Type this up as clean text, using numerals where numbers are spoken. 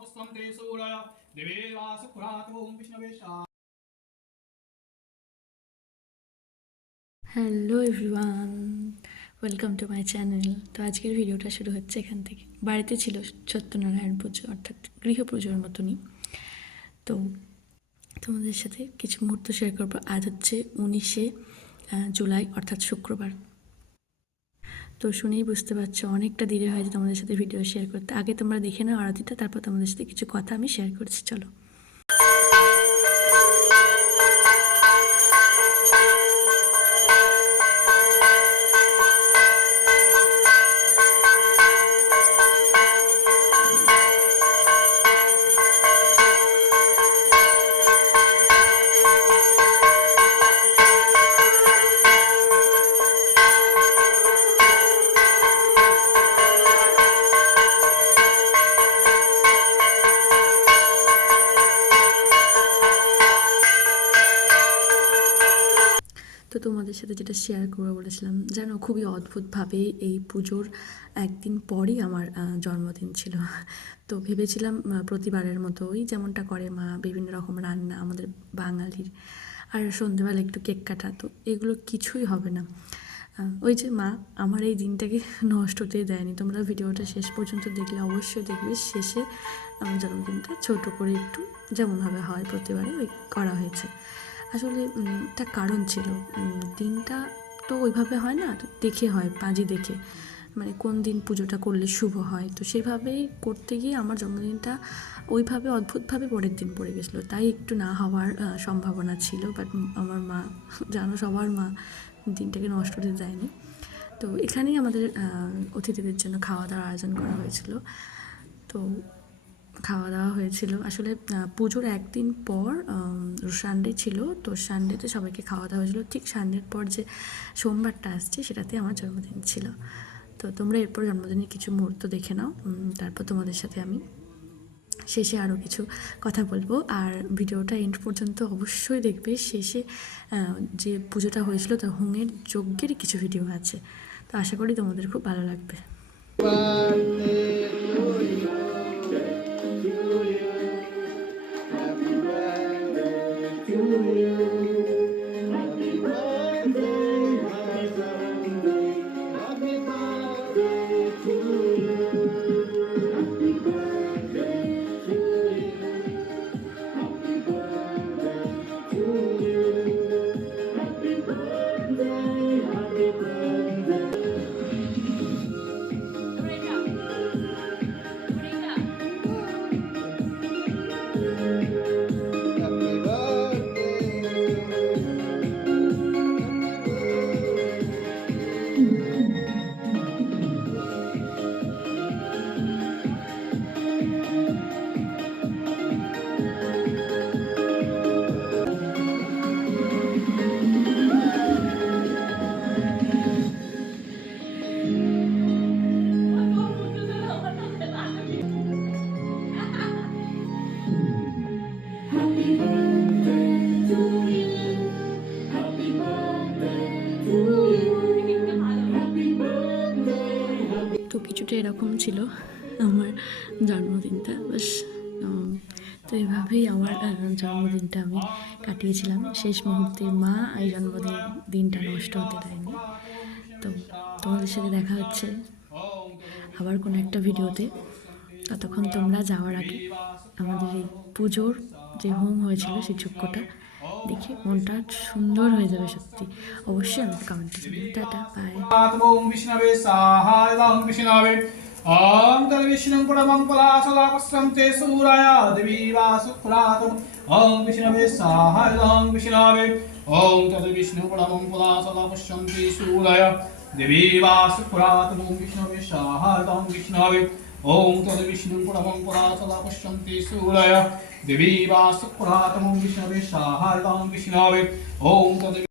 पुष्पन्ते सूरय देवे वासुपुरात् ओम विष्णवे hello everyone, welcome to my channel. তো আজকের ভিডিওটা শুরু হচ্ছে এখান থেকে। বাড়িতে ছিল সত্যনারায়ণ পুজো, অর্থাৎ গৃহপুজোর মতনই। তো তোমাদের সাথে কিছু মুহূর্ত শেয়ার করবো। আজ হচ্ছে 19শে জুলাই, অর্থাৎ শুক্রবার। তো শুনেই বুঝতে পারছো অনেকটা দেরি হয়েছে তোমাদের সাথে ভিডিও শেয়ার করতে। আগে তোমরা দেখে নাও আরতিটা, তারপর তোমাদের সাথে কিছু কথা আমি শেয়ার করছি। চলো। তো তোমাদের সাথে যেটা শেয়ার করবো বলেছিলাম, জানো খুবই অদ্ভুতভাবে এই পুজোর একদিন পরই আমার জন্মদিন ছিল। তো ভেবেছিলাম প্রতিবারের মতো ওই যেমনটা করে মা, বিভিন্ন রকম রান্না আমাদের বাঙালির, আর সন্ধ্যেবেলা একটু কেক কাটা, তো এগুলো কিছুই হবে না। ওই যে মা আমার এই দিনটাকে নষ্ট হতে দেয়নি। তোমরা ভিডিওটা শেষ পর্যন্ত দেখলে অবশ্যই দেখবে, শেষে আমার জন্মদিনটা ছোটো করে একটু যেমনভাবে হয় প্রতিবারে ওই করা হয়েছে। আসলে একটা কারণ ছিল, দিনটা তো ওইভাবে হয় না, তো দেখে হয় পাঁজি দেখে, মানে কোন দিন পুজোটা করলে শুভ হয়। তো সেভাবেই করতে গিয়ে আমার জন্মদিনটা ওইভাবে অদ্ভুতভাবে পরের দিন পড়ে গেছিলো, তাই একটু না হওয়ার সম্ভাবনা ছিল। বাট আমার মা, জানো সবার মা দিনটাকে নষ্ট হতে দেয়নি। তো এখানেই আমাদের অতিথিদের জন্য খাওয়া দাওয়ার আয়োজন করা হয়েছিল। তো খাওয়া দাওয়া হয়েছিল আসলে পুজোর একদিন পর, সানডে ছিল, তো সানডেতে সবাইকে খাওয়া দাওয়া হয়েছিলো। ঠিক সানডের পর যে সোমবারটা আসছে সেটাতে আমার জন্মদিন ছিল। তো তোমরা এরপর জন্মদিনের কিছু মুহূর্ত দেখে নাও, তারপর তোমাদের সাথে আমি শেষে আরও কিছু কথা বলবো। আর ভিডিওটা এন্ড পর্যন্ত অবশ্যই দেখবে। শেষে যে পুজোটা হয়েছিল তার হোমের যজ্ঞের কিছু ভিডিও আছে, তো আশা করি তোমাদের খুব ভালো লাগবে। তো কিছুটা এরকম ছিল আমার জন্মদিনটা, বাস। তো এইভাবেই আমার জন্মদিনটা আমি কাটিয়েছিলাম। শেষ মুহূর্তে মা এই দিনটা নষ্ট হতে দেয়নি। তো তোমাদের সাথে দেখা হচ্ছে আবার কোনো একটা ভিডিওতে। ততক্ষণ তোমরা যাওয়ার আগে আমাদের এই পুজোর যে হোম হয়েছিল সেই যজ্ঞটা দেখে মনটা সুন্দর হয়ে যাবে সত্যি। অবশ্যই আমাকে কমেন্টে জানাবে। Tata, by. ओम विष्णवे साहाय ओम विष्णवे ओम तद विष्णु परमं पलासला पश्यन्ते सूरय देवी वासुपुरात् ओम विष्णवे साहाय ओम विष्णवे ओम तद विष्णु परमं पलासला पश्यन्ते सूरय देवी वासुपुरात् ओम विष्णवे साहाय ओम विष्णवे ओम तद विष्णु परमं पलासला पश्यन्ते सूरय देवी वासुपुरात् ओम विष्णवे साहाय ओम विष्णवे ओम तद